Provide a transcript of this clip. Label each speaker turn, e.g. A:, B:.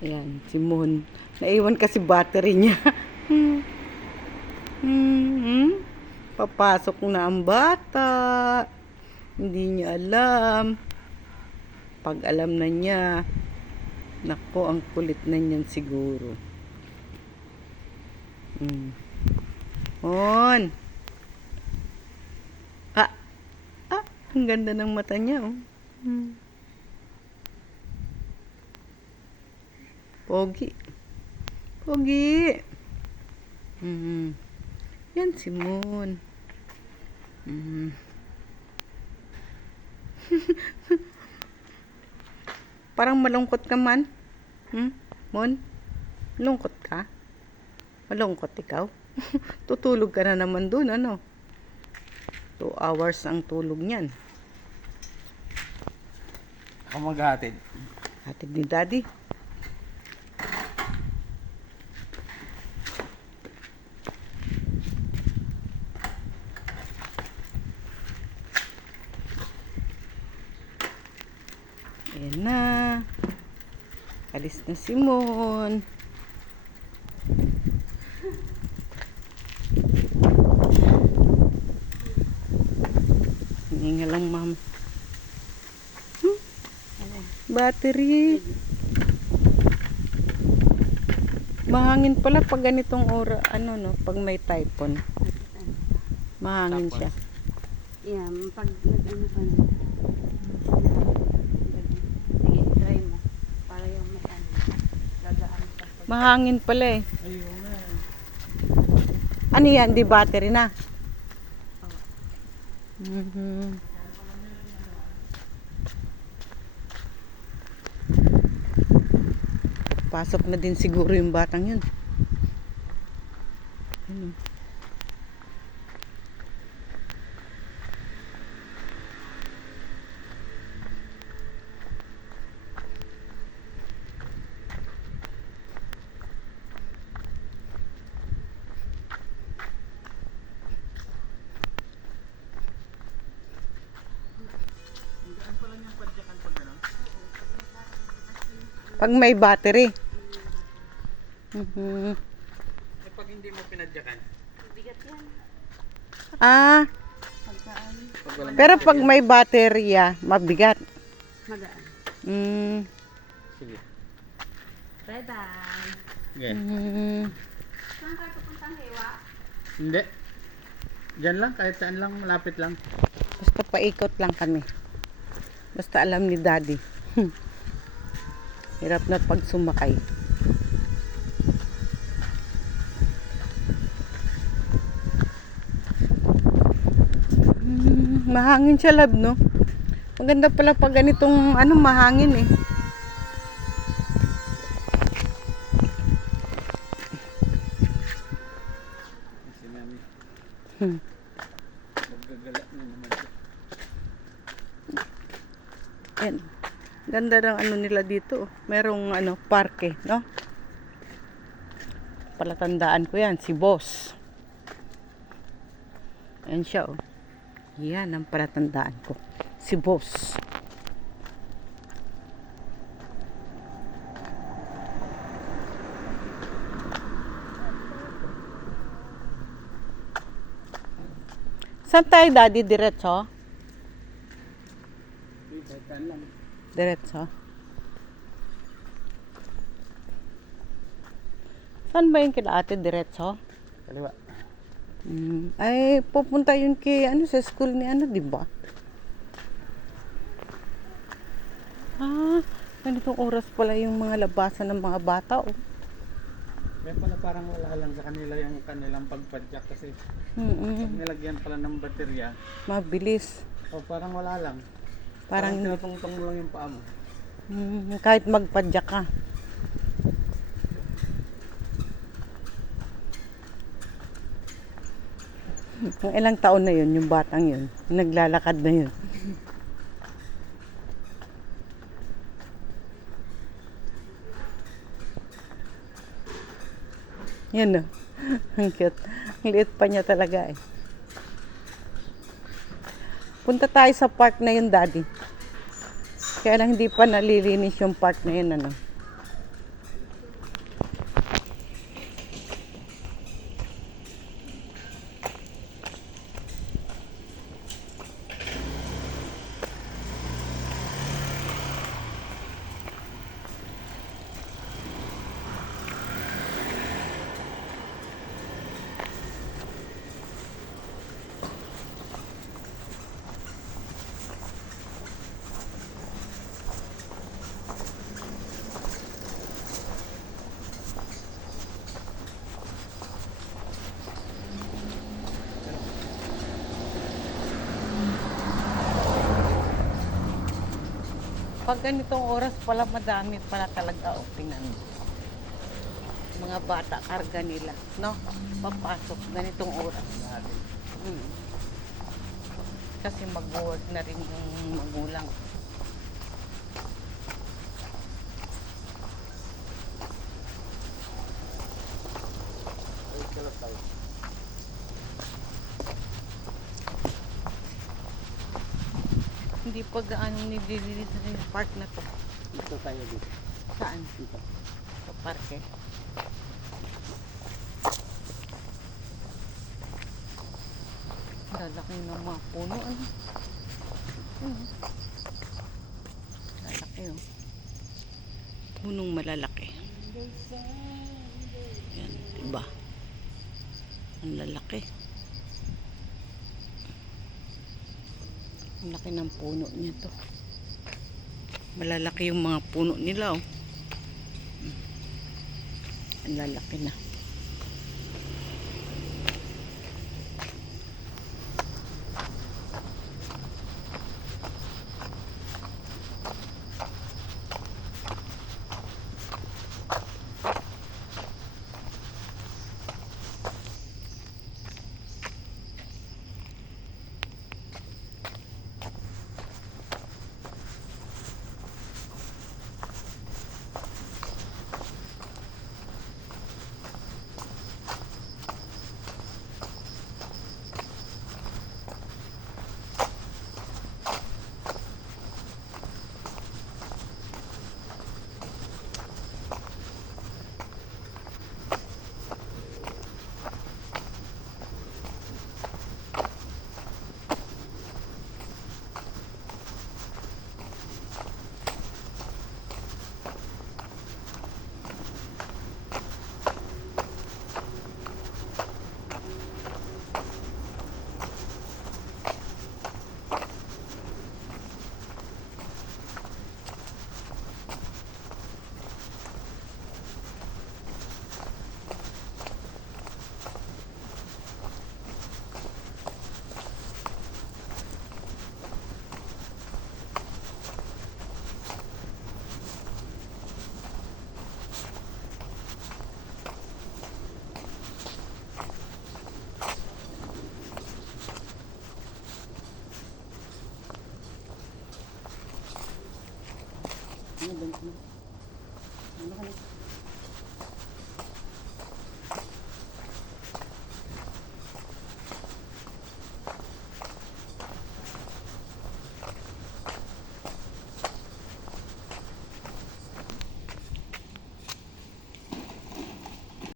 A: Ayan, si Moon. Naiwan kasi battery niya. hmm. Hmm. Papasok na ang bata. Hindi niya alam. Pag alam na niya, nako, ang kulit na niyan siguro. Hmm. On. Ah. Ah, ang ganda ng mata niya, oh. Hmm. Pogi. Pogi. Mm. Yan si Moon. Mm. Parang malungkot ka man. Hmm? Moon? Lungkot ka? Malungkot ikaw? Tutulog ka na naman dun, ano? Two hours ang tulog niyan.
B: Ako maghahatid.
A: Hatid ni Daddy. Ayan na. Alis na si Mon. Hinga lang, ma'am. Hmm? Battery. Mahangin pala pag ganitong ora, ano no, pag may typhoon. Mahangin siya.
C: Yan, pag nag-ano na. Sige, try mo. Para yung may ano. Gagaan pa.
A: Mahangin pala eh.
B: Ayun na.
A: Ano yan? Di battery na? Mhm. Pasok na din siguro yung batang yun. Pag may battery. Mhm.
B: Eh, pag hindi mo pinadyakan.
C: Bigat yan.
A: Ah,
C: Pagkaan.
B: Pag walang
A: pero pag may baterya, mabigat.
C: Magaan.
A: Mm.
B: Sige.
C: Bye bye.
B: Okay.
A: Mm.
C: Saan tayo pupuntang hewa?
B: Hindi. Diyan lang, kahit saan lang, malapit lang.
A: Basta paikot lang kami. Basta alam ni daddy. Hirap na pag sumakay. Mm, mahangin siya lab, no? Maganda pala pag ganitong ano, mahangin eh. Hmm. Yan. Ganda ng ano nila dito. oh. Merong ano, parke, no? Palatandaan ko yan, si boss. Yan siya, oh. Yan ang palatandaan ko. Si boss. Saan tayo, daddy? Diretso?
B: Saan lang.
A: Diretso. Saan ba yung kila ate? Diretso?
B: Kaliwa.
A: Mm, ay, pupunta yun kay, ano, sa school ni ano, di ba? Ah, ganitong oras pala yung mga labasan ng mga bata, oh.
B: Kaya pala parang wala lang sa kanila yung kanilang pagpadyak kasi pag
A: Mm-mm,
B: nilagyan pala ng baterya,
A: mabilis.
B: o parang wala lang.
A: Parang,
B: tinutungtong mo lang yung paa mo.
A: mm, kahit magpadyak ka. Mga ilang taon na yun, yung batang yun. Naglalakad na yun. Yan o. Ang cute. Ang liit pa niya talaga eh. Punta tayo sa park na yun, Daddy. Kaya lang hindi pa nalilinis yung park na yun, ano. Pag ganitong oras pala madami pala talaga o tingnan mo. Mga bata, karga nila, no? Papasok ganitong oras. Mm. Kasi mag-work na rin yung magulang. Hindi pa gaano nililinis na yung park na to.
B: Dito tayo dito.
A: Saan?
B: Dito.
A: Sa parke. Lalaki ng mga puno. Ano? Ano? Lalaki oh. Punong malalaki. Yan, diba? Ang lalaki. Ang laki ng puno niya to. Malalaki yung mga puno nila oh. Ang lalaki
B: na.